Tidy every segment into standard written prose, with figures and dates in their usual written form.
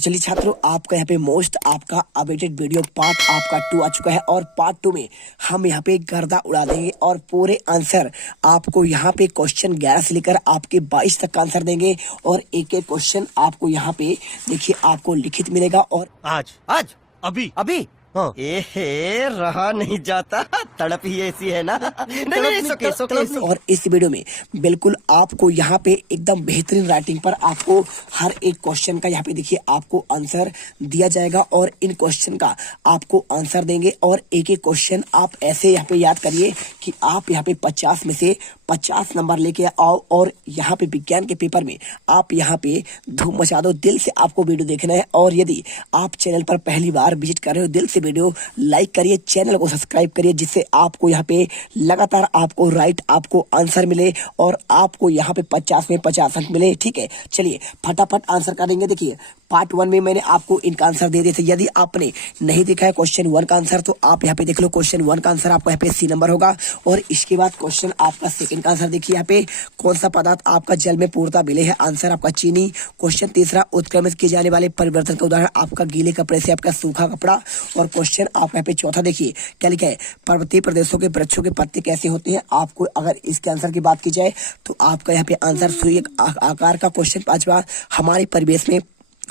तो चलिए छात्रों, आपका यहाँ पे मोस्ट आपका अपडेटेड वीडियो पार्ट आपका 2 आ चुका है और पार्ट 2 में हम यहाँ पे गर्दा उड़ा देंगे और पूरे आंसर आपको यहाँ पे क्वेश्चन 11 से लेकर आपके 22 तक का आंसर देंगे और एक एक क्वेश्चन आपको यहाँ पे देखिए आपको लिखित मिलेगा। और आज आज अभी अभी हाँ। एहे रहा नहीं जाता, तड़प ही ऐसी है ना। नहीं, नहीं, और इस वीडियो में बिल्कुल आपको यहाँ पे एकदम बेहतरीन राइटिंग पर आपको हर एक क्वेश्चन का यहाँ पे देखिए आपको आंसर दिया जाएगा और इन क्वेश्चन का आपको आंसर देंगे और एक एक क्वेश्चन आप ऐसे यहाँ पे याद करिए कि आप यहाँ पे 50 में से 50 नंबर लेके आओ और यहाँ पे विज्ञान के पेपर में आप यहाँ पे धूम मचा दो। दिल से आपको वीडियो देखना है और यदि आप चैनल पर पहली बार विजिट कर रहे हो, दिल से वीडियो लाइक करिए, चैनल को सब्सक्राइब करिए, जिससे आपको यहाँ पे लगातार आपको राइट आपको आंसर मिले और आपको यहाँ पे 50 में 50 अंक मिले। ठीक है, चलिए फटाफट आंसर करेंगे। देखिए पार्ट 1 में मैंने आपको इनका आंसर दे दिए थे। यदि आपने नहीं देखा है क्वेश्चन 1 का आंसर तो आप यहाँ पे देख लो। क्वेश्चन 1 का आंसर आपका यहाँ पे सी नंबर होगा और इसके बाद क्वेश्चन आपका सेकंड का आंसर देखिए यहाँ पे कौन सा पदार्थ आपका जल में पूर्णतः मिले है, आंसर आपका चीनी। क्वेश्चन तीसरा उत्क्रमित किए जाने वाले परिवर्तन का उदाहरण आपका गीले कपड़े से आपका सूखा कपड़ा। और क्वेश्चन आपका यहाँ पे चौथा देखिए क्या लिखा है, पर्वतीय प्रदेशों के वृक्षों के पत्ते कैसे होते हैं। आपको अगर इसके आंसर की बात की जाए तो आपका यहाँ पे आंसर सुई आकार का। क्वेश्चन पांचवा हमारे परिवेश में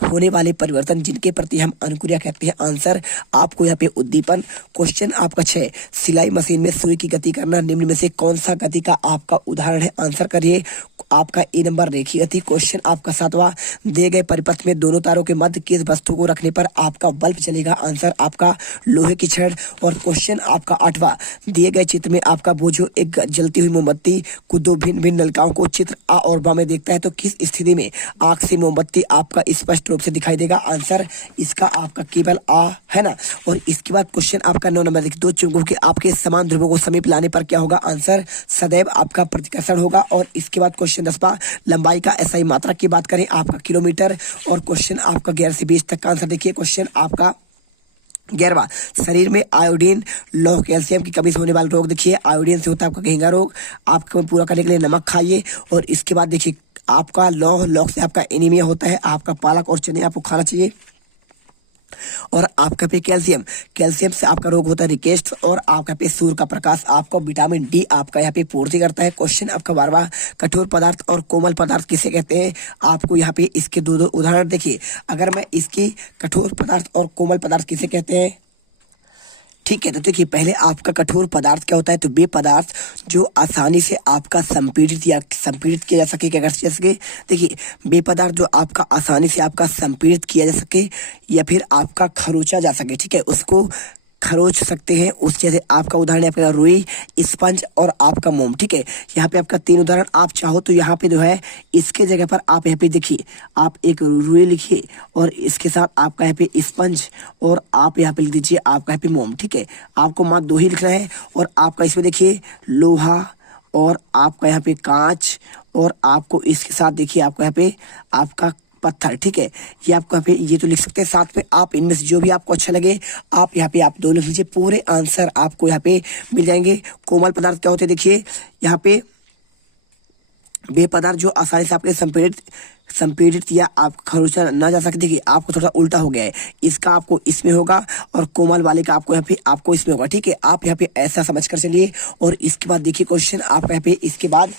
होने वाले परिवर्तन जिनके प्रति हम अनुक्रिया कहते हैं, आंसर आपको यहाँ पे उद्दीपन। क्वेश्चन आपका 6 सिलाई मशीन में सुई की गति करना निम्न में से कौन सा गति का आपका उदाहरण है, आंसर करिए। आपका ए नंबर रेखीय गति। क्वेश्चन आपका 7वां दिए गए परिपथ में दोनों तारों के मध्य किस वस्तु को रखने पर आपका बल्ब जलेगा, आंसर आपका लोहे की छड़। और क्वेश्चन आपका 8वां दिए गए चित्र में आपका बोझो एक जलती हुई मोमबत्ती को दो भिन्न भिन्न नलिकाओं को चित्र आ और बा में देखता है तो किस स्थिति में आंख से मोमबत्ती आपका स्पष्ट रूप से दिखाई देगा, आंसर इसका आपका केवल आ है ना। और इसके बाद क्वेश्चन आपका 9 नंबर देखिए, दो चुंबकों के आपके समान ध्रुवों को समीप लाने पर क्या होगा, आंसर सदैव आपका प्रतिकर्षण होगा। और इसके बाद क्वेश्चन 10वां लंबाई का एसआई मात्रक की बात करें आपका किलोमीटर। और क्वेश्चन आपका 11 से 20 तक का आंसर देखिए। क्वेश्चन आपका 11वां शरीर में आयोडीन लौह कैल्शियम की कमी से होने वाला रोग देखिए, आयोडीन से होता है आपका घेंगा रोग। आपको पूरा करने के लिए नमक खाइए। और इसके बाद देखिए आपका लौह से आपका एनीमिया होता है, आपका पालक और चने आपको खाना चाहिए। और आपका पे कैल्शियम से आपका रोग होता है रिकेस्ट। और आपका पे सूर्य का प्रकाश आपको विटामिन डी आपका यहाँ पे पूर्ति करता है। क्वेश्चन आपका 12वां कठोर पदार्थ और कोमल पदार्थ किसे कहते हैं, आपको यहाँ पे इसके दो उदाहरण देखिए। अगर मैं इसकी कठोर पदार्थ और कोमल पदार्थ किसे कहते हैं, ठीक है, तो देखिए पहले आपका कठोर पदार्थ क्या होता है, तो वे पदार्थ जो आसानी से आपका संपीड़ित किया जा सके, क्या कर सके। देखिए वे पदार्थ जो आपका आसानी से आपका संपीड़ित किया जा सके या फिर आपका खरोचा जा सके, ठीक है, उसको खरोच सकते हैं। उस जैसे आपका उदाहरण है आपका रुई, स्पंज और आपका मोम। ठीक है, यहाँ पे आपका 3 उदाहरण। आप चाहो तो यहाँ पे जो है इसके जगह पर आप यहाँ पे देखिए आप एक रुई लिखिए और इसके साथ आपका यहाँ पे स्पंज और आप यहाँ पे लिख दीजिए आपका यहाँ पे मोम। ठीक है, आपको मार्क 2 ही लिखना है। और आपका इसमें देखिए लोहा और आपका यहाँ पे कांच और आपको इसके साथ देखिए आपका यहाँ पे आपका पत्थर। ठीक है, ये आपको यहाँ पे ये तो लिख सकते हैं। साथ में आप इनमें से जो भी आपको अच्छा लगे आप यहाँ पे आप 2 लिख लीजिए, पूरे आंसर आपको यहाँ पे मिल जाएंगे। कोमल पदार्थ क्या होते हैं, देखिए यहाँ पे वे पदार्थ जो आसानी से आपके संपीड़ित या आप खरोचा ना जा सके। देखिए आपको थोड़ा उल्टा हो गया है, इसका आपको इसमें होगा और कोमल वाले का आपको यहाँ पे आपको इसमें होगा। ठीक है, आप यहाँ पे ऐसा समझ कर चलिए। और इसके बाद देखिए क्वेश्चन आपका यहाँ पे इसके बाद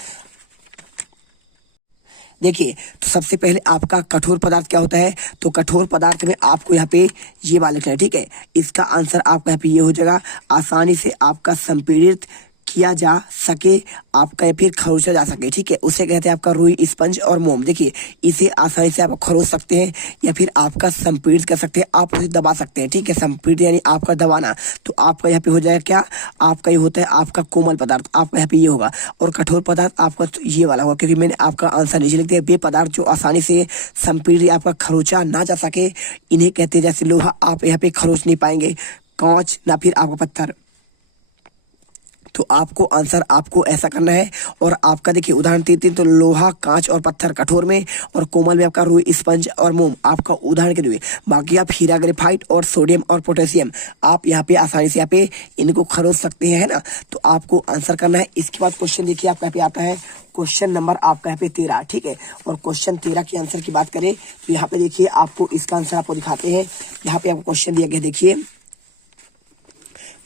देखिए, तो सबसे पहले आपका कठोर पदार्थ क्या होता है, तो कठोर पदार्थ में आपको यहाँ पे ये वाला लिखना है। ठीक है, इसका आंसर आपका यहाँ पे ये हो जाएगा, आसानी से आपका संपीड़ित किया जा सके, आपका या फिर खरोचा जा सके। ठीक है, उसे कहते हैं आपका रुई, स्पंज और मोम। देखिए इसे आसानी से आप खरोच सकते हैं या फिर आपका संपीड़ित कर सकते हैं, आप उसे दबा सकते हैं। ठीक है, संपीड़ित यानी आपका दबाना, तो आपका यहाँ पे हो जाएगा क्या, आपका ये होता है आपका कोमल पदार्थ, आपका यहाँ पे ये होगा। और कठोर पदार्थ आपका तो ये वाला होगा, क्योंकि मैंने आपका आंसर नीचे लिख दिया। वे पदार्थ जो आसानी से संपीड़ित आपका खरोचा ना जा सके इन्हें कहते हैं, जैसे लोहा आप यहाँ पे खरोच नहीं पाएंगे, कांच ना फिर आपका पत्थर। तो आपको आंसर आपको ऐसा करना है। और आपका देखिए उदाहरण 3 तो लोहा, कांच और पत्थर कठोर में, और कोमल में आपका रुई, स्पंज और मोम आपका उदाहरण के लिए। बाकी आप हीरा, ग्रेफाइट और सोडियम और पोटेशियम आप यहाँ पे आसानी से यहाँ पे इनको खरोच सकते हैं, है ना। तो आपको आंसर करना है। इसके बाद क्वेश्चन देखिए आपका यहाँ पे आता है क्वेश्चन नंबर आपका यहाँ पे 13, ठीक है। और क्वेश्चन 13 के आंसर की बात करें तो यहाँ पे देखिए आपको इसका आंसर आपको दिखाते हैं। यहाँ पे आपको क्वेश्चन दिया गया, देखिए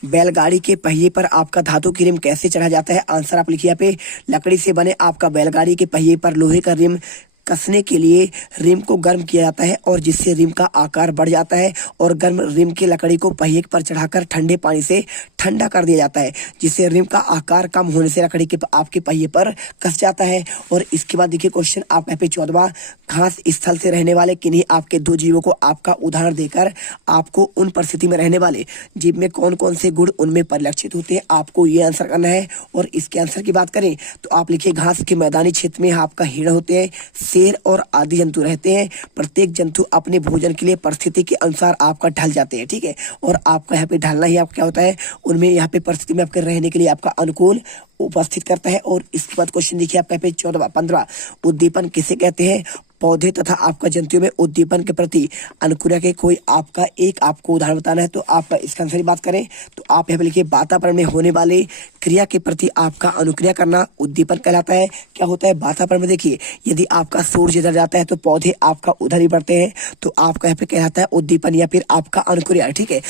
बैलगाड़ी के पहिए पर आपका धातु की रिम कैसे चढ़ा जाता है। आंसर आप लिखिए यहाँ पे, लकड़ी से बने आपका बैलगाड़ी के पहिए पर लोहे का रिम कसने के लिए रिम को गर्म किया जाता है और जिससे रिम का आकार बढ़ जाता है और गर्म रिम की लकड़ी को पहिए पर चढ़ाकर ठंडे पानी से ठंडा कर दिया जाता है, जिससे रिम का आकार कम होने से लकड़ी के आपके पहिए पर कस जाता है। और इसके बाद देखिए क्वेश्चन आपका यहाँ पे 14, घास स्थल से रहने वाले किन्हीं आपके दो जीवों को आपका उदाहरण देकर आपको उन परिस्थिति में रहने वाले जीव में कौन कौन से गुण उनमें परिलक्षित होते हैं, आपको ये आंसर करना है। और इसके आंसर की बात करें तो आप लिखिए, घास के मैदानी क्षेत्र में आपका हिरण होते हैं, शेर और आदि जंतु रहते हैं। प्रत्येक जंतु अपने भोजन के लिए परिस्थिति के अनुसार आपका ढल जाते हैं, ठीक है। और आपका यहाँ पे ढलना ही आपका क्या होता है, उनमें यहाँ पे परिस्थिति में आपके रहने के लिए आपका अनुकूल उपस्थित करता है। और इसके बाद क्वेश्चन देखिए आपका पे 14, 15, उद्दीपन किसे कहते हैं। पौधे तथा आपका जंतुओं में उद्दीपन के प्रति अनुक्रिया के कोई आपका एक आपको उदाहरण बताना है। तो आपका इसका आंसर की बात करें तो आप यहाँ पे लिखिए, वातावरण में होने वाले क्रिया के प्रति आपका अनुक्रिया करना उद्दीपन कहलाता है। क्या होता है वातावरण में, देखिए यदि आपका सूरज इधर जाता है तो पौधे आपका उधर ही बढ़ते हैं, तो आपका यहाँ पे कहलाता है उद्दीपन या फिर आपका अनुक्रिया, ठीक है।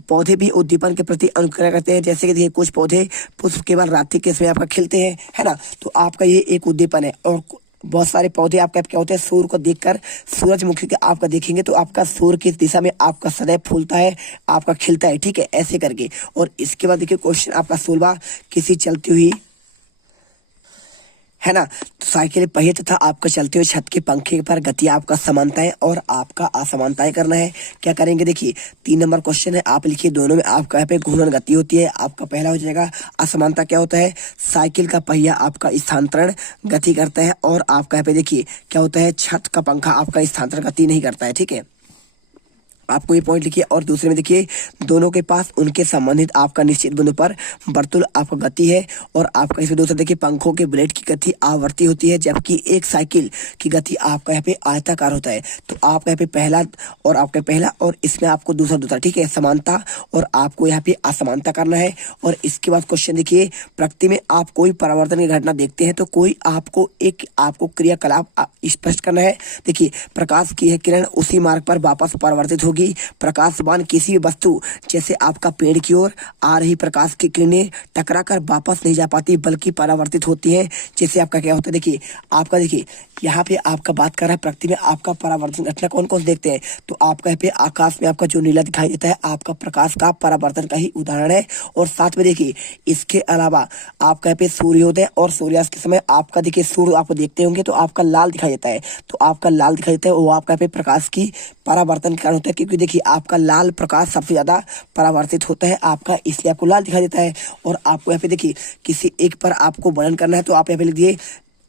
पौधे भी उद्दीपन के प्रति अनुक्रिया करते हैं, जैसे कि देखिए कुछ पौधे पुष्प केवल रात्रि के समय आपका खिलते हैं, है ना, तो आपका ये एक उद्दीपन है। और बहुत सारे पौधे आपका क्या होते हैं, सूर्य को देखकर सूरजमुखी के आपका देखेंगे तो आपका सूर्य की दिशा में आपका सदैव फूलता है, आपका खिलता है, ठीक है, ऐसे करके। और इसके बाद देखिए क्वेश्चन आपका 16, किसी चलती हुई, है ना, तो साइकिल पहिए तथा आपका चलते हुए छत के पंखे पर गति आपका समानताएं और आपका असमानताएं करना है। क्या करेंगे, देखिए 3 नंबर क्वेश्चन है, आप लिखिए दोनों में आपका यहाँ पे घूर्णन गति होती है। आपका पहला हो जाएगा असमानता क्या होता है, साइकिल का पहिया आपका स्थानांतरण गति करता है और आपका यहाँ पे देखिए क्या होता है, छत का पंखा आपका स्थानांतरण गति नहीं करता है, ठीक है। आपको ये पॉइंट लिखिए। और दूसरे में देखिए, दोनों के पास उनके संबंधित आपका निश्चित बिंदु पर वर्तुल आपका गति है। और आपका इसमें दूसरा देखिए, पंखों के ब्लेड की गति आवर्ती होती है जबकि एक साइकिल की गति आपका यहाँ पे आयताकार होता है। तो आपका यहाँ पे पहला और आपका पहला और इसमें आपको दूसरा, ठीक है, समानता और आपको यहाँ पे असमानता करना है। और इसके बाद क्वेश्चन देखिए, प्रकृति में आप कोई परिवर्तन की घटना देखते हैं तो कोई आपको क्रियाकलाप स्पष्ट करना है। देखिए, प्रकाश की किरण उसी मार्ग पर वापस परिवर्तित होगी। प्रकाशवान किसी भी वस्तु जैसे आपका पेड़ की ओर आ रही प्रकाश की किरणें टकराकर वापस नहीं जा पाती बल्कि परावर्तित होती हैं। जैसे आपका क्या होता है, देखिए आपका देखिए यहाँ पे आपका बात कर रहा है प्रकृति में आपका परावर्तन घटना कौन कौन देखते हैं। तो आपका यहाँ पे आकाश में आपका जो नीला दिखाई देता है आपका प्रकाश का परावर्तन का ही उदाहरण है। और साथ में देखिए इसके अलावा आपका यहाँ पे सूर्योदय और सूर्यास्त के समय आपका देखिए सूर्य आपको देखते होंगे तो आपका लाल दिखाई देता है। तो आपका लाल दिखाई देता है वो आपका यहाँ पे प्रकाश की परावर्तन के कारण होता है, क्योंकि देखिए आपका लाल प्रकाश सबसे ज्यादा परावर्तित होता है आपका, इसलिए आपको लाल दिखाई देता है। और आपको यहाँ पे देखिए किसी एक पर आपको वर्णन करना है तो आप यहाँ पे लिख दिए,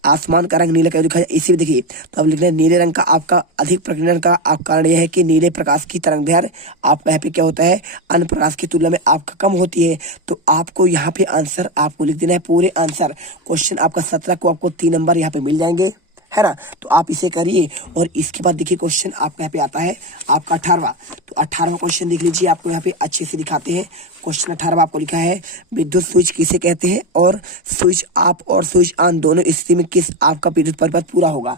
आसमान का रंग नीला क्यों दिखाई, इसी में देखिए तो अब लिखना है नीले रंग का आपका अधिक प्रकीर्णन का कारण यह है कि नीले प्रकाश की तरंगदैर्घ्य आपका यहाँ पे क्या होता है, अन्य प्रकाश की तुलना में आपका कम होती है। तो आपको यहाँ पे आंसर आपको लिख देना है पूरे आंसर। क्वेश्चन आपका 17 को आपको 3 नंबर यहाँ पे मिल जाएंगे, है ना, तो आप इसे करिए। और इसके बाद देखिए क्वेश्चन आपका यहाँ पे आता है आपका 18वां। तो 18वां क्वेश्चन देख लीजिए, आपको यहाँ पे अच्छे से दिखाते हैं। क्वेश्चन 18वां आपको लिखा है, विद्युत स्विच किसे कहते हैं और स्विच ऑफ और स्विच ऑन दोनों स्थिति में किस आपका विद्युत परिपथ पूरा होगा।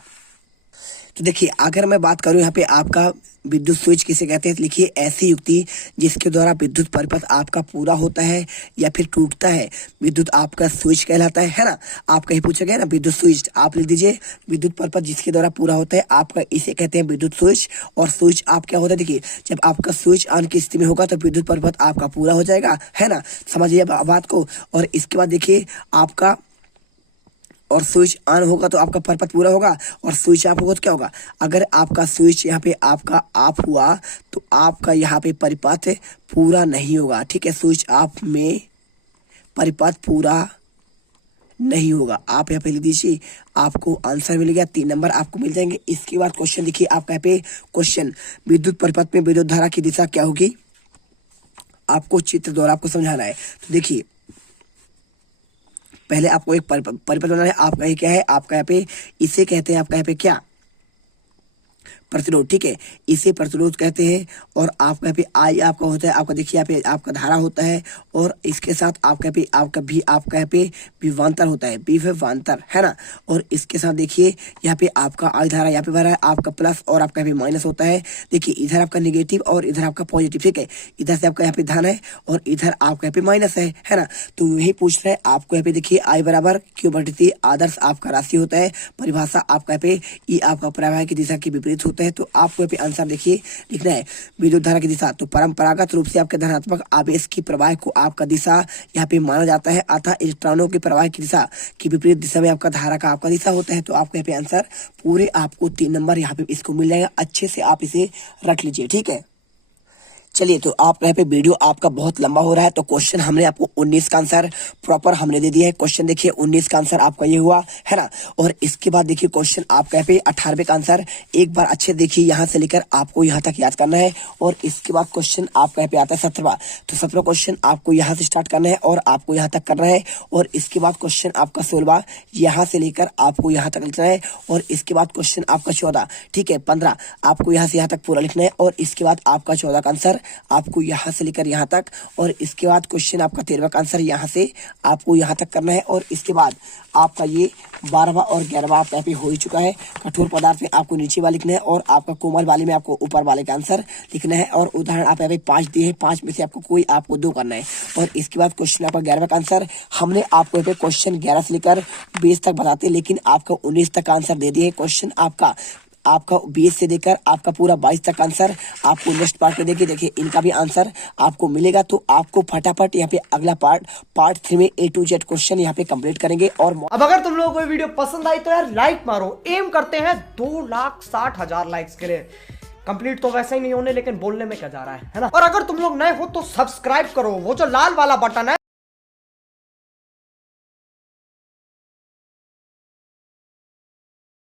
तो देखिए अगर मैं बात करूं यहाँ पे आपका विद्युत स्विच किसे कहते हैं, लिखिए ऐसी युक्ति जिसके द्वारा विद्युत परिपथ आपका पूरा होता है या फिर टूटता है विद्युत आपका स्विच कहलाता है ना। आप कहीं पूछा गया ना विद्युत स्विच, आप लिख दीजिए विद्युत परिपथ जिसके द्वारा पूरा होता है आपका, इसे कहते हैं विद्युत स्विच। और स्विच आप क्या होता है, देखिए जब आपका स्विच ऑन की स्थिति में होगा तो विद्युत परिपथ आपका पूरा हो जाएगा, है ना, समझिए बात को। और इसके बाद देखिए आपका और स्विच ऑन होगा तो आपका परिपथ पूरा होगा और स्विच ऑफ होगा तो क्या होगा, अगर आपका स्विच यहाँ पे आपका ऑफ हुआ तो आपका यहाँ पे परिपथ पूरा नहीं होगा, ठीक है, स्विच ऑफ में परिपथ पूरा नहीं होगा। आप यहाँ पे लिख दीजिए, आपको आंसर मिल गया, 3 नंबर आपको मिल जाएंगे। इसके बाद क्वेश्चन देखिए आपका यहाँ पे क्वेश्चन, विद्युत परिपथ में विद्युत धारा की दिशा क्या होगी, आपको चित्र द्वारा आपको समझाना है। तो देखिए पहले आपको एक परिपथ बनाना है। आपका ये क्या है, आपका यहाँ पे इसे कहते हैं आपका यहाँ पे क्या, प्रतिरोध, ठीक है, इसे प्रतिरोध कहते हैं। और आपका यहाँ पे आई आपका होता है, आपका देखिए यहाँ पे आपका धारा होता है, और इसके साथ आपका पे आपका भी आपका यहाँ पे विभवांतर होता है, विभवांतर है ना। और इसके साथ देखिए यहाँ पे आपका आई धारा यहाँ पे भरा है, आपका प्लस और आपका यहाँ पे माइनस होता है। देखिए इधर आपका नेगेटिव और इधर आपका पॉजिटिव, ठीक है, इधर से आपका यहाँ पे धन है और इधर आपका यहाँ पे माइनस है ना। तो यही पूछ रहे हैं आपको यहाँ पे देखिए आई बराबर क्यू बटे टी आदर्श आपका राशि होता है, परिभाषा आपका यहाँ पे ई आपका प्रवाह की दिशा के विपरीत होता है। तो आपको यहाँ पे आंसर देखिए लिखना है विद्युत धारा की दिशा। तो परंपरागत रूप से आपके धनात्मक आवेश की प्रवाह को आपका दिशा यहाँ पे माना जाता है, अतः इलेक्ट्रॉनों के प्रवाह की दिशा की विपरीत दिशा में आपका धारा का आपका दिशा होता है। तो आपको यहाँ पे आंसर पूरे आपको 3 नंबर यहाँ पे इसको मिल जाएगा, अच्छे से आप इसे रख लीजिए, ठीक है। चलिए, तो आप यहाँ पे वीडियो आपका बहुत लंबा हो रहा है, तो क्वेश्चन हमने आपको 19 का आंसर प्रॉपर हमने दे दिया है। क्वेश्चन देखिए 19 का आंसर आपका ये हुआ है ना। और इसके बाद देखिए क्वेश्चन आपका यहाँ पे 18वें का आंसर एक बार अच्छे देखिए, यहाँ से लेकर आपको यहाँ तक याद करना है। और इसके बाद क्वेश्चन आपका यहाँ पे आता है 17वां, तो 17वां क्वेश्चन आपको यहाँ से स्टार्ट करना है और आपको यहाँ तक करना है। और इसके बाद क्वेश्चन आपका 16वां, यहाँ से लेकर आपको यहाँ तक लिखना है। और इसके बाद क्वेश्चन आपका 14, ठीक है, 15 आपको यहाँ से यहाँ तक पूरा लिखना है। और इसके बाद आपका 14 का आंसर आपको यहाँ से लेकर यहाँ तक। और इसके बाद क्वेश्चन आपका 13वां का आंसर यहाँ से आपको यहाँ तक करना है। और इसके बाद आपका ये 12वां और 11वां आप यहाँ पे हो ही चुका है। कठोर पदार्थ में आपको नीचे वाले लिखना है और आपका कोमल वाले में आपको ऊपर वाले का आंसर लिखना है। और उदाहरण आप यहाँ पे 5 दिए हैं, 5 में से आपको कोई आपको 2 करना है। और इसके बाद क्वेश्चन आपका 11वां का आंसर हमने आपको यहाँ पे क्वेश्चन 11 से लेकर 20 तक बताते, लेकिन आपका 19 तक का आंसर दे दिए। क्वेश्चन आपका 20 से देकर आपका पूरा 22 तक आंसर आपको नेक्स्ट पार्ट में देखिए इनका भी आंसर आपको मिलेगा। तो आपको फटाफट यहाँ पे अगला पार्ट 3 में A to Z क्वेश्चन यहाँ पे कंप्लीट करेंगे। और अब अगर तुम लोगों को ये वीडियो पसंद आई तो यार लाइक मारो, एम करते हैं 2,60,000 लाइक्स के लिए। कंप्लीट तो वैसे ही नहीं होने, लेकिन बोलने में क्या जा रहा है ना। और अगर तुम लोग नए हो तो सब्सक्राइब करो, वो जो लाल वाला बटन है